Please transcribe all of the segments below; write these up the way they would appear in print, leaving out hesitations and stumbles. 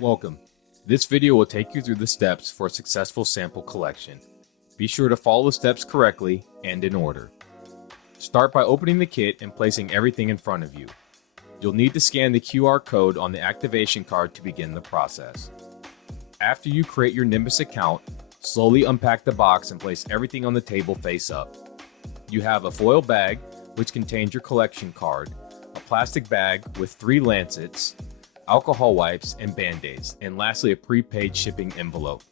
Welcome. This video will take you through the steps for a successful sample collection. Be sure to follow the steps correctly and in order. Start by opening the kit and placing everything in front of you. You'll need to scan the QR code on the activation card to begin the process. After you create your Nimbus account, slowly unpack the box and place everything on the table face up. You have a foil bag, which contains your collection card, a plastic bag with 3 lancets, alcohol wipes, and band-aids, and lastly a prepaid shipping envelope.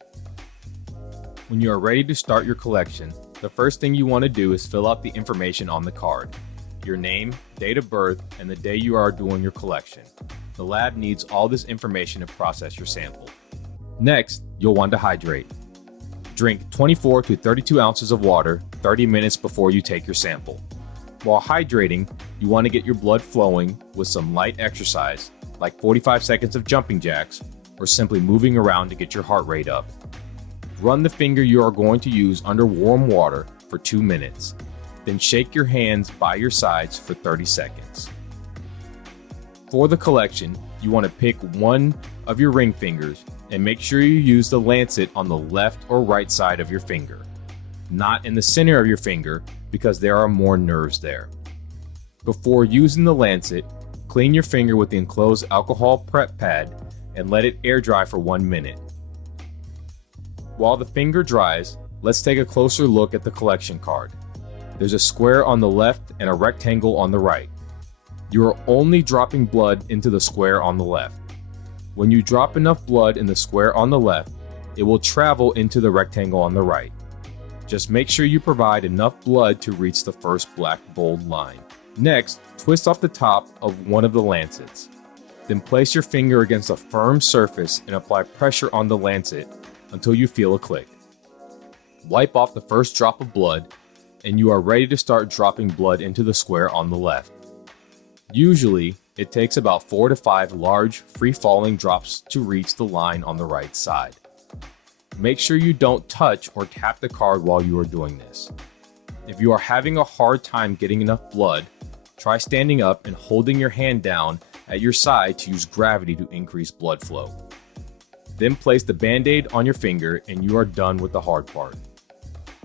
When you are ready to start your collection, the first thing you want to do is fill out the information on the card. Your name, date of birth, and the day you are doing your collection. The lab needs all this information to process your sample. Next, you'll want to hydrate. Drink 24 to 32 ounces of water 30 minutes before you take your sample. While hydrating, you want to get your blood flowing with some light exercise, like 45 seconds of jumping jacks, or simply moving around to get your heart rate up. Run the finger you are going to use under warm water for 2 minutes. Then shake your hands by your sides for 30 seconds. For the collection, you want to pick one of your ring fingers and make sure you use the lancet on the left or right side of your finger, not in the center of your finger because there are more nerves there. Before using the lancet, clean your finger with the enclosed alcohol prep pad and let it air dry for 1 minute. While the finger dries, let's take a closer look at the collection card. There's a square on the left and a rectangle on the right. You are only dropping blood into the square on the left. When you drop enough blood in the square on the left, it will travel into the rectangle on the right. Just make sure you provide enough blood to reach the first black bold line. Next, twist off the top of one of the lancets. Then place your finger against a firm surface and apply pressure on the lancet until you feel a click. Wipe off the first drop of blood, and you are ready to start dropping blood into the square on the left. Usually, it takes about 4 to 5 large, free-falling drops to reach the line on the right side. Make sure you don't touch or tap the card while you are doing this. If you are having a hard time getting enough blood, try standing up and holding your hand down at your side to use gravity to increase blood flow. Then place the band-aid on your finger and you are done with the hard part.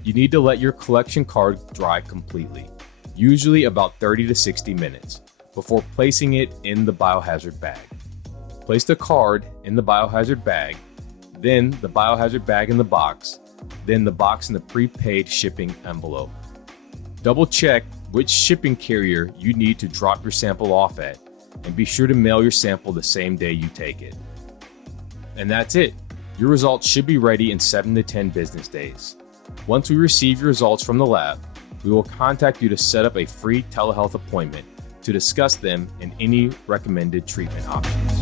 You need to let your collection card dry completely, usually about 30 to 60 minutes, before placing it in the biohazard bag. Place the card in the biohazard bag, then the biohazard bag in the box, then the box in the prepaid shipping envelope. Double check which shipping carrier you need to drop your sample off at, and be sure to mail your sample the same day you take it. And that's it. Your results should be ready in 7 to 10 business days. Once we receive your results from the lab, we will contact you to set up a free telehealth appointment to discuss them and any recommended treatment options.